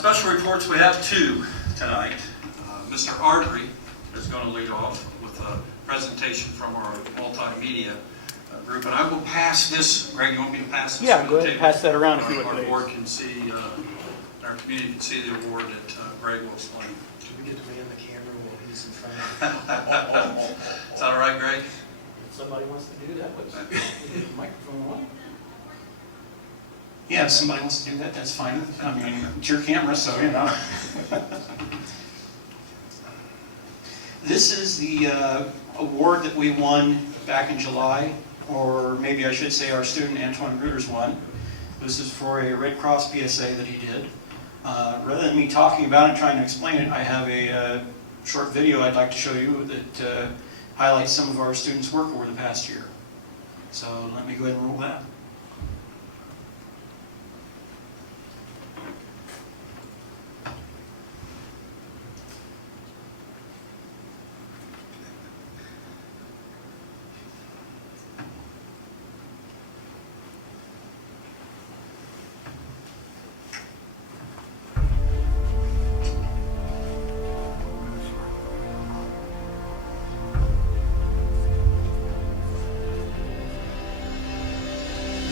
Special reports, we have two tonight. Mr. Ardrey is going to lead off with a presentation from our multimedia group. And I will pass this. Greg, you want me to pass this? Yeah, go ahead and pass that around if you would, Our please. board can see, our community can see the award that Greg will explain. Do we get to be in the camera while he's in front of Is that all right, Greg? If somebody wants to do that, let's get the microphone on. Yeah, if somebody wants to do that, that's fine. I mean, it's your camera, so you know. This is the award that we won back in July, or maybe I should say our student Antoine Gruters won. This is for a Red Cross PSA that he did. Rather than me talking about it and trying to explain it, I have a short video I'd like to show you that highlights some of our students' work over the past year. So let me go ahead and roll that.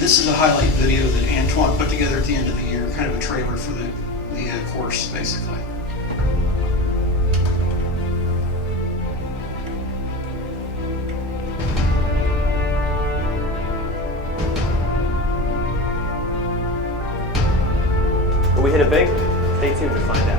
This is a highlight video that Antoine put together at the end of the year, kind of a trailer for the course, basically. Will we hit it big? Stay tuned to find out.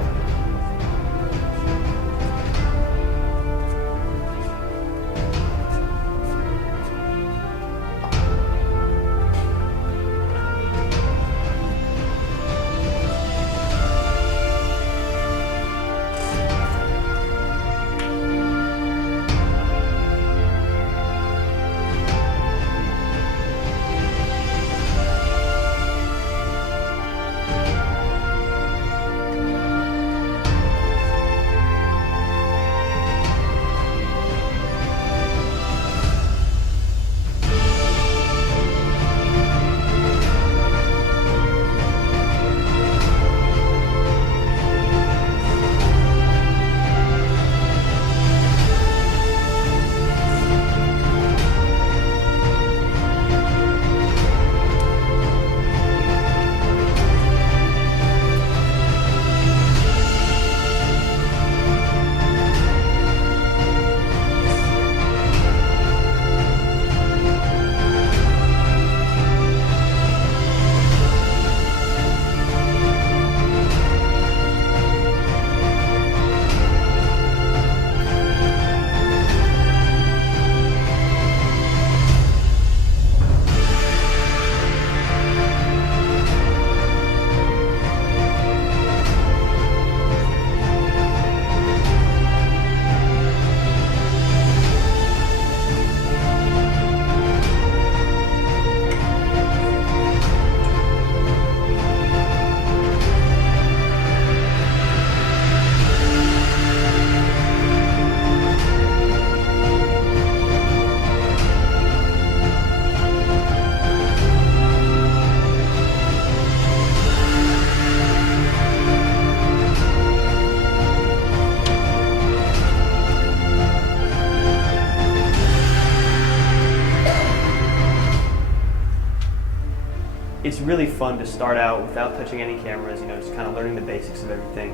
It's really fun to start out without touching any cameras, just kind of learning the basics of everything,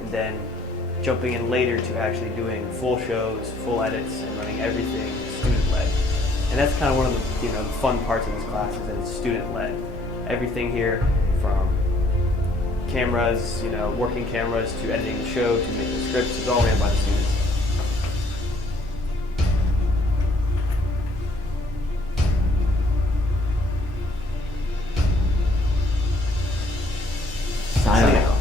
and then jumping in later to actually doing full shows, full edits, and running everything student-led. And that's kind of one of the the fun parts of this class, is that it's student-led. Everything here, from cameras, working cameras, to editing the show, to making scripts, is all ran by the students. Signing out.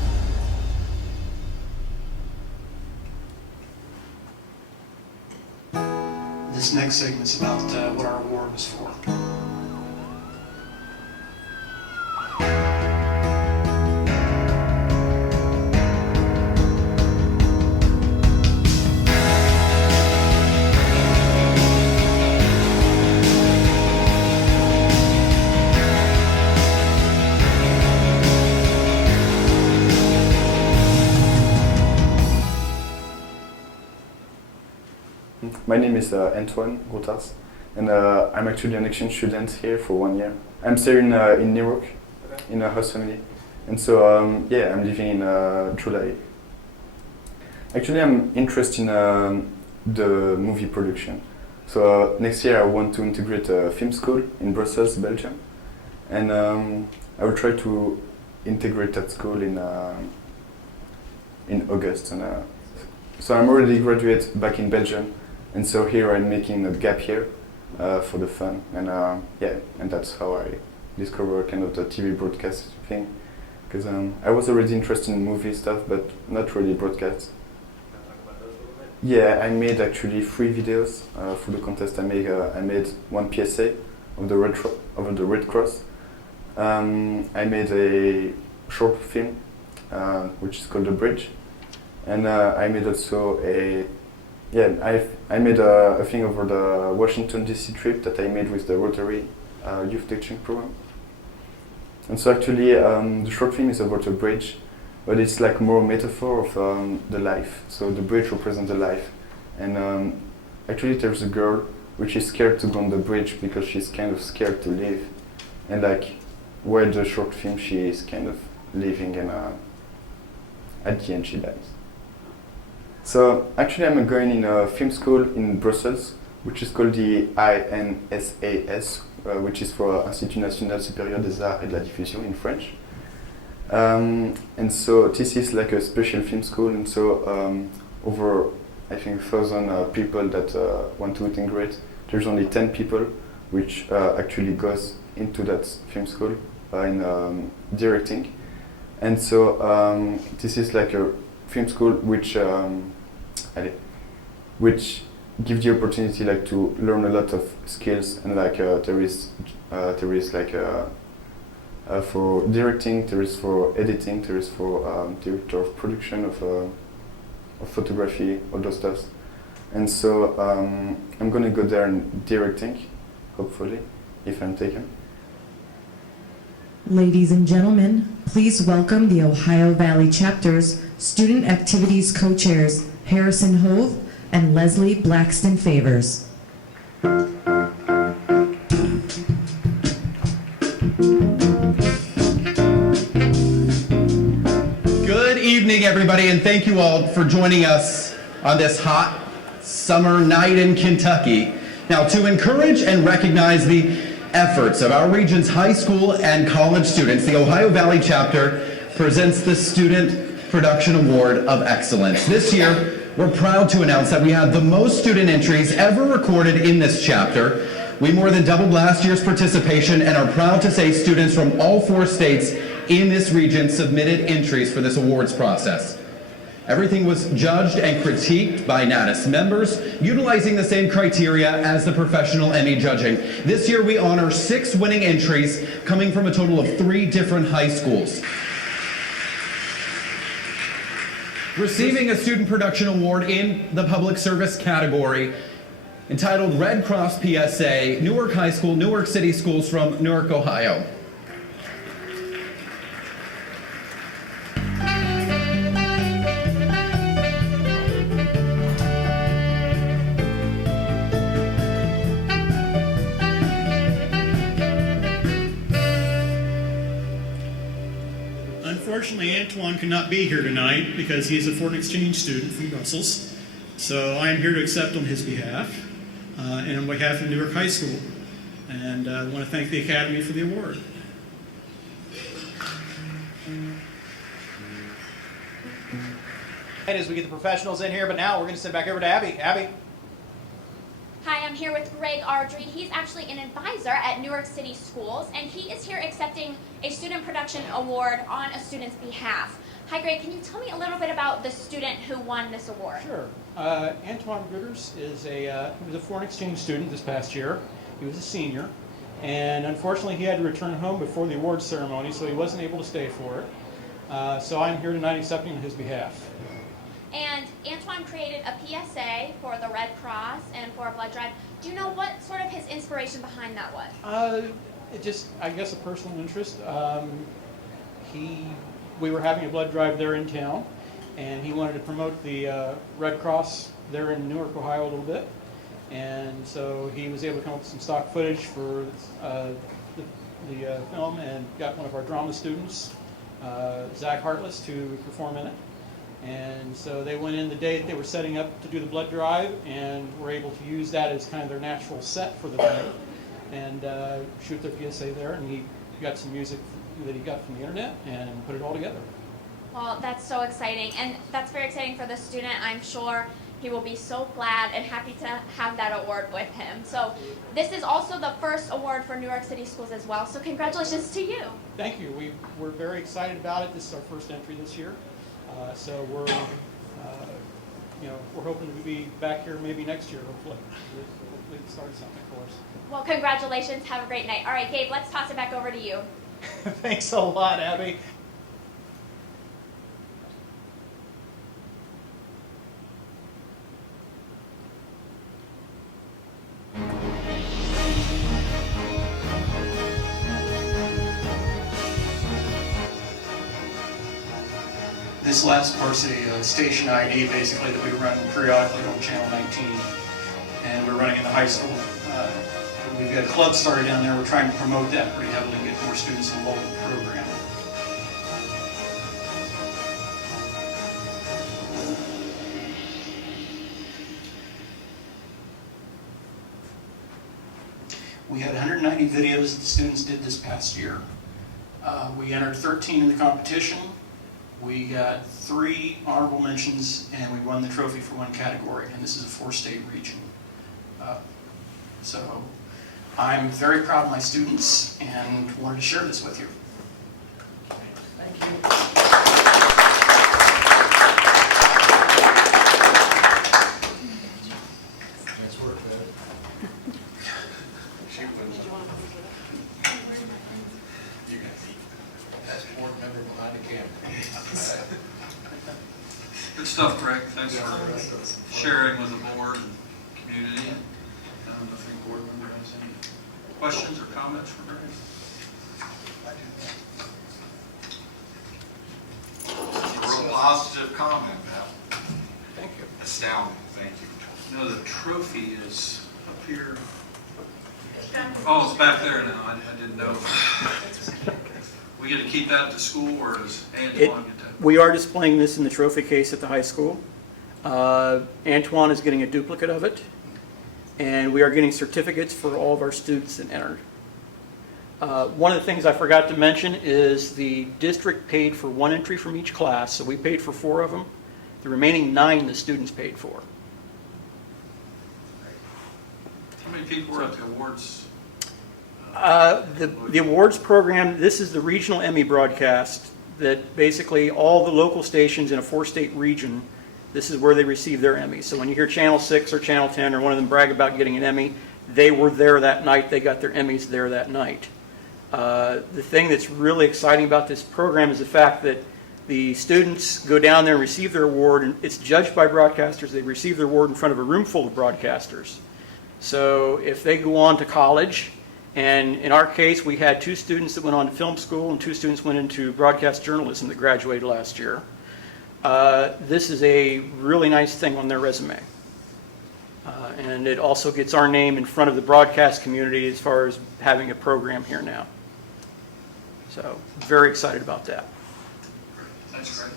This next segment's about what our award was for. My name is Antoine Grotas, and I'm actually an exchange student here for 1 year. I'm staying in Newark, in a host family, and so yeah, I'm living in July. Actually, I'm interested in the movie production. So next year I want to integrate a film school in Brussels, Belgium, and I will try to integrate that school in August. And so I'm already graduate back in Belgium, and so here I'm making a gap year for the fun, and yeah, and that's how I discover kind of the TV broadcast thing, because I was already interested in movie stuff, but not really broadcast. Yeah, I made actually 3 videos for the contest. I made 1 PSA of the Red Cross. I made a short film, which is called The Bridge, and I made also I made a thing over the Washington DC trip that I made with the Rotary Youth Teaching Program. And so actually, the short film is about a bridge, but it's like more a metaphor of the life. So the bridge represents the life, and actually there's a girl which is scared to go on the bridge because she's kind of scared to live, and like while the short film she is kind of living, and at the end she dies. So actually I'm going in a film school in Brussels, which is called the INSAS, which is for Institut National Supérieur des Arts et de la Diffusion in French. And so this is like a special film school, and so over I think 1,000 people that want to integrate, there's only 10 people which actually goes into that film school in directing. And so this is like a film school which gives the opportunity like to learn a lot of skills, and like there is like for directing, there is for editing, there is for director of production of photography, all those stuff. And so I'm gonna go there and directing, hopefully, if I'm taken. Ladies and gentlemen, please welcome the Ohio Valley Chapter's Student Activities Co-Chairs, Harrison Hove and Leslie Blackston Favors. Good evening, everybody, and thank you all for joining us on this hot summer night in Kentucky. Now, to encourage and recognize the efforts of our region's high school and college students, the Ohio Valley Chapter presents the Student Production Award of Excellence. This year, we're proud to announce that we had the most student entries ever recorded in this chapter. We more than doubled last year's participation and are proud to say students from all 4 states in this region submitted entries for this awards process. Everything was judged and critiqued by OVNATAS members, utilizing the same criteria as the professional Emmy judging. This year we honor 6 winning entries coming from a total of 3 different high schools. Receiving a Student Production Award in the Public Service category, entitled Red Cross PSA, Newark High School, Newark City Schools from Newark, Ohio. Unfortunately, Antoine cannot be here tonight because he is a foreign exchange student from Brussels. So I am here to accept on his behalf and on behalf of Newark High School. And I want to thank the Academy for the award. As we get the professionals in here, but now we're going to send back over to Abby. Abby. Hi, I'm here with Greg Ardrey. He's actually an advisor at Newark City Schools, and he is here accepting a Student Production Award on a student's behalf. Hi, Greg. Can you tell me a little bit about the student who won this award? Sure. Antoine Grooters is he was a foreign exchange student this past year. He was a senior, and unfortunately he had to return home before the awards ceremony, so he wasn't able to stay for it. So I'm here tonight accepting on his behalf. And Antoine created a PSA for the Red Cross and for a blood drive. Do you know what sort of his inspiration behind that was? It just, I guess, a personal interest. We were having a blood drive there in town, and he wanted to promote the Red Cross there in Newark, Ohio a little bit. And so he was able to come up with some stock footage for the film and got one of our drama students, Zach Hartless, to perform in it. And so they went in the day that they were setting up to do the blood drive and were able to use that as kind of their natural set for the day and shoot their PSA there. And he got some music that he got from the internet and put it all together. Well, that's so exciting, and that's very exciting for the student. I'm sure he will be so glad and happy to have that award with him. So this is also the first award for Newark City Schools as well, so congratulations to you. Thank you. We're very excited about it. This is our first entry this year. So we're hoping to be back here maybe next year, hopefully. Hopefully start something for us. Well, congratulations. Have a great night. All right, Gabe, let's toss it back over to you. Thanks a lot, Abby. This last part's a station ID, basically, that we run periodically on Channel 19, and we're running in the high school. We've got a club started down there. We're trying to promote that pretty heavily and get more students involved in the program. We had 190 videos that the students did this past year. We entered 13 in the competition. We got 3 honorable mentions, and we won the trophy for 1 category, and this is a 4-state region. So I'm very proud of my students and wanted to share this with you. Thank you. Nice work, man. You guys eat. That's board member behind the camera. Good stuff, Greg. Thanks for sharing with the board and community. I don't know if any board member has any questions or comments for Greg. Real positive comment, Pal. Thank you. Astounding, thank you. No, the trophy is up here. Oh, it's back there now. I didn't know. We get to keep that at the school, or does Antoine get that? We are displaying this in the trophy case at the high school. Antoine is getting a duplicate of it, and we are getting certificates for all of our students that entered. One of the things I forgot to mention is the district paid for 1 entry from each class, so we paid for 4 of them. The remaining 9 the students paid for. How many people were at the awards? The awards program, this is the Regional Emmy broadcast that basically all the local stations in a 4-state region, this is where they receive their Emmys. So when you hear Channel 6 or Channel 10 or one of them brag about getting an Emmy, they were there that night, they got their Emmys there that night. The thing that's really exciting about this program is the fact that the students go down there and receive their award, and it's judged by broadcasters. They receive their award in front of a room full of broadcasters. So if they go on to college, and in our case, we had 2 students that went on to film school and 2 students went into broadcast journalism that graduated last year. This is a really nice thing on their resume. And it also gets our name in front of the broadcast community as far as having a program here now. So, very excited about that. Thanks, Greg.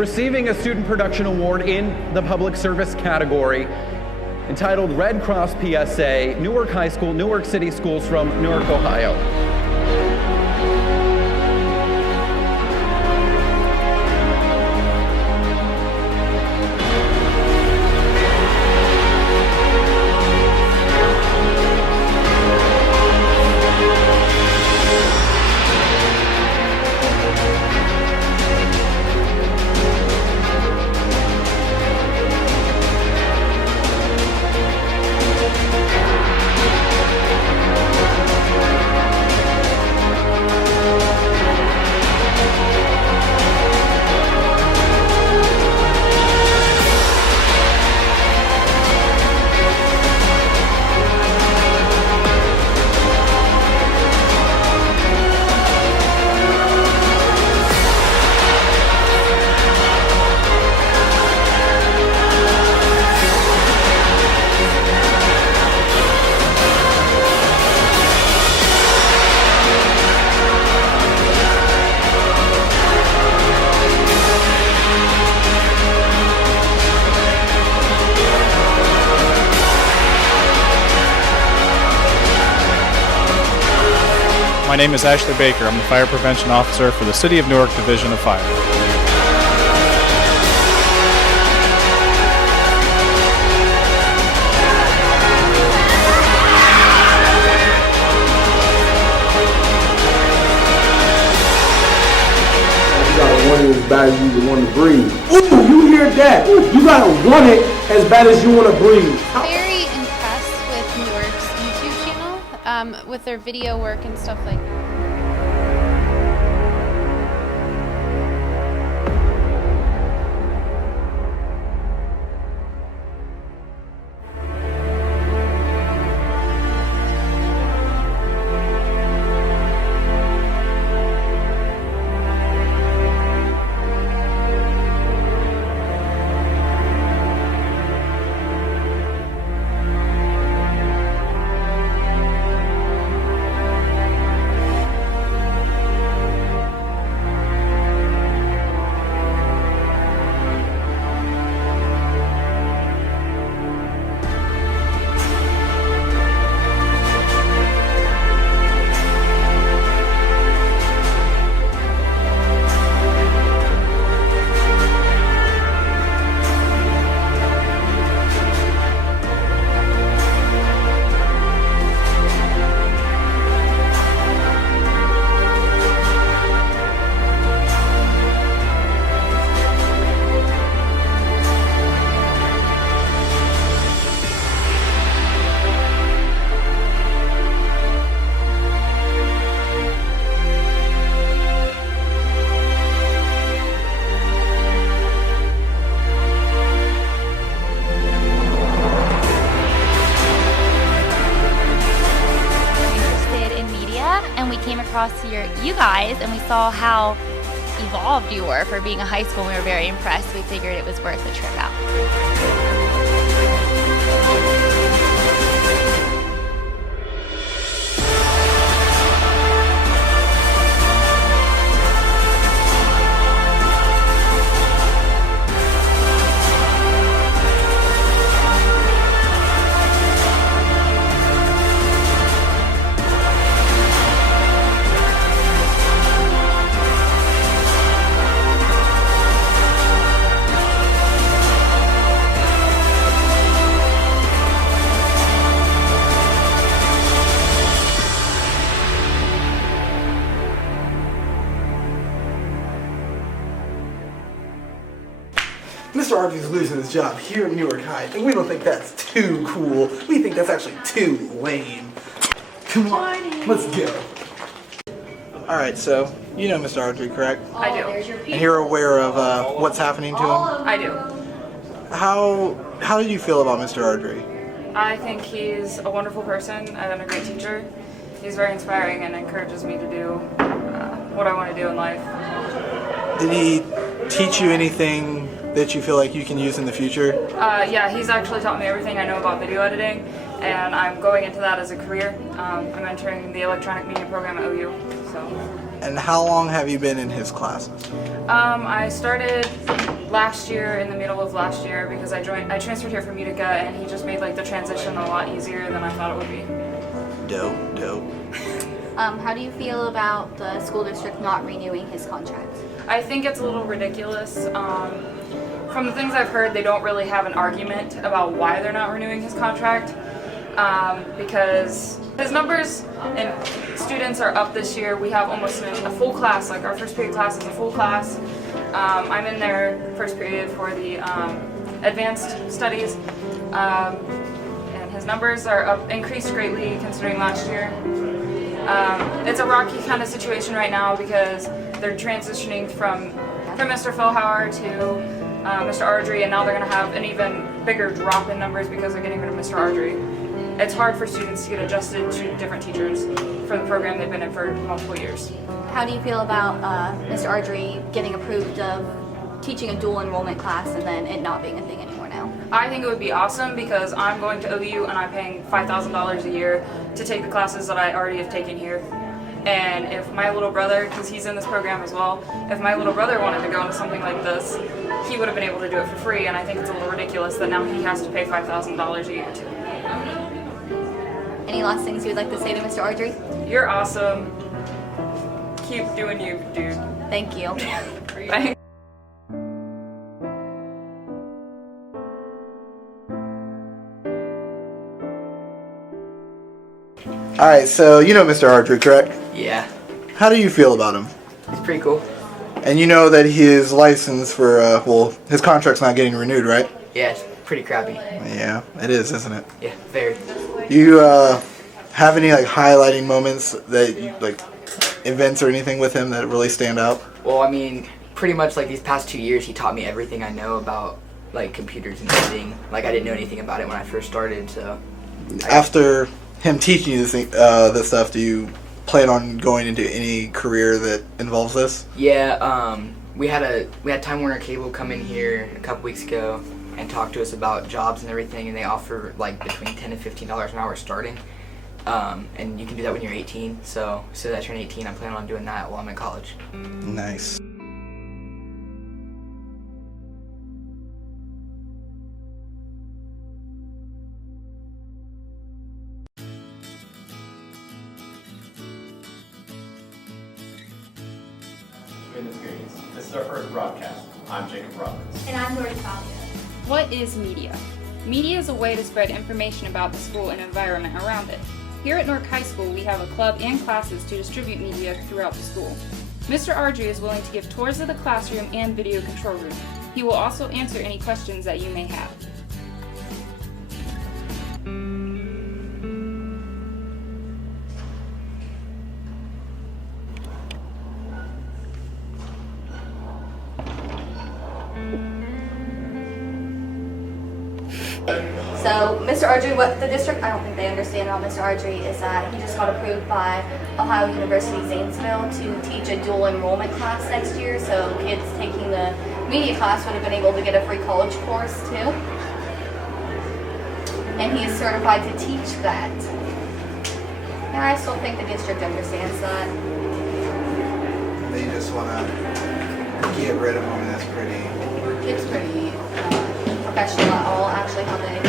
receiving a Student Production Award in the Public Service category entitled Red Cross PSA, Newark High School, Newark City Schools from Newark, Ohio. My name is Ashley Baker. I'm the Fire Prevention Officer for the City of Newark Division of Fire. You gotta want it as bad as you want to breathe. Ooh, you hear that? Ooh, you gotta want it as bad as you want to breathe. Very impressed with Newark's YouTube channel, with their video work and stuff like that. across you guys, and we saw how evolved you were for being a high school. We were very impressed. We figured it was worth a trip out. Mr. Ardrey's losing his job here at Newark High, and we don't think that's too cool. We think that's actually too lame. Come on, let's go. Alright, so you know Mr. Ardrey, correct? I do. And you're aware of what's happening to him? I do. How did you feel about Mr. Ardrey? I think he's a wonderful person and a great teacher. He's very inspiring and encourages me to do what I want to do in life. Did he teach you anything that you feel like you can use in the future? Yeah, he's actually taught me everything I know about video editing, and I'm going into that as a career. I'm entering the electronic media program at OU. So. And how long have you been in his classes? I started last year, in the middle of last year, because I transferred here from Utica, and he just made like the transition a lot easier than I thought it would be. Dope. How do you feel about the school district not renewing his contract? I think it's a little ridiculous. From the things I've heard, they don't really have an argument about why they're not renewing his contract, because his numbers and students are up this year. We have almost a full class, like our first period class is a full class. I'm in their first period for the advanced studies, and his numbers are increased greatly considering last year. It's a rocky kind of situation right now because they're transitioning from Mr. Philhauer to Mr. Ardrey, and now they're going to have an even bigger drop in numbers because they're getting rid of Mr. Ardrey. It's hard for students to get adjusted to different teachers for the program they've been in for multiple years. How do you feel about Mr. Ardrey getting approved of teaching a dual enrollment class and then it not being a thing anymore now? I think it would be awesome because I'm going to OU and I'm paying $5,000 a year to take the classes that I already have taken here. And if my little brother, because he's in this program as well, if my little brother wanted to go into something like this, he would have been able to do it for free, and I think it's a little ridiculous that now he has to pay $5,000 a year too. Any last things you would like to say to Mr. Ardrey? You're awesome. Keep doing you, dude. Thank you. Bye. Alright, so you know Mr. Ardrey, correct? Yeah, How do you feel about him? it's pretty cool. And you know that his license for, his contract's not getting renewed, right? Yeah, it's pretty crappy. Yeah, it is, isn't it? Yeah, very. You, have any, highlighting moments that you, events or anything with him that really stand out? Well, I mean, pretty much these past 2 years, he taught me everything I know about computers and editing. I didn't know anything about it when I first started, so. After him teaching you this stuff, do you plan on going into any career that involves this? Yeah, we had Time Warner Cable come in here a couple weeks ago and talk to us about jobs and everything, and they offer between $10 and $15 an hour starting. And you can do that when you're 18. So that I turn 18, I'm planning on doing that while I'm in college. Nice. This is our first broadcast. I'm Jacob Roberts. And I'm Lori Talia. What is media? Media is a way to spread information about the school and environment around it. Here at Newark High School, we have a club and classes to distribute media throughout the school. Mr. Ardrey is willing to give tours of the classroom and video control room. He will also answer any questions that you may have. So, Mr. Ardrey, what the district, I don't think they understand about Mr. Ardrey, is that he just got approved by Ohio University Zanesville to teach a dual enrollment class next year, so kids taking the media class would have been able to get a free college course too. And he is certified to teach that. And I still think the district understands that. They just want to get rid of him, and that's pretty... It's pretty professional at all, actually, how they...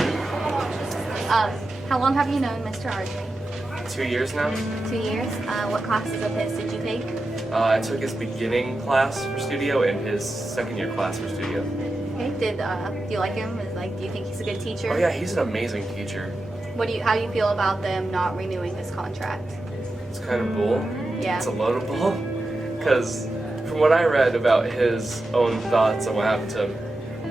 how long have you known Mr. Ardrey? 2 years now. 2 years. What classes of his did you take? I took his beginning class for studio and his second year class for studio. Okay. Do you like him? Do you think he's a good teacher? Oh yeah, he's an amazing teacher. How do you feel about them not renewing his contract? It's kind of bull. Yeah. It's a load of bull. Because from what I read about his own thoughts on what happened to him,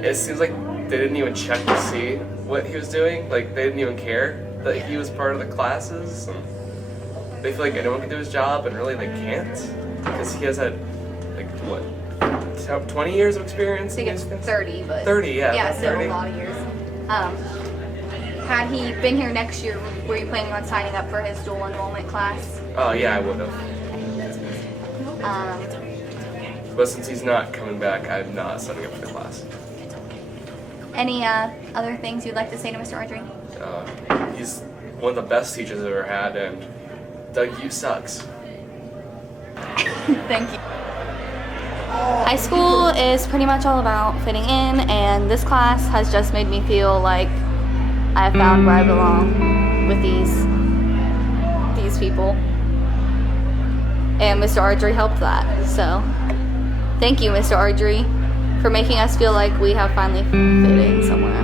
it seems like they didn't even check to see what he was doing. They didn't even care that he was part of the classes. And they feel like anyone can do his job, and really they can't. Because he has had, 20 years of experience? I think it's 30, but... 30, yeah. Yeah, still 30. a lot of years. Had he been here next year, were you planning on signing up for his dual enrollment class? Oh, yeah, I would have. But since he's not coming back, I'm not signing up for the class. Any other things you'd like to say to Mr. Ardrey? He's one of the best teachers I've ever had, and Doug, you sucks. Thank you. High school is pretty much all about fitting in, and this class has just made me feel like I have found where I belong with these people. And Mr. Ardrey helped that. So thank you, Mr. Ardrey, for making us feel like we have finally fit in somewhere.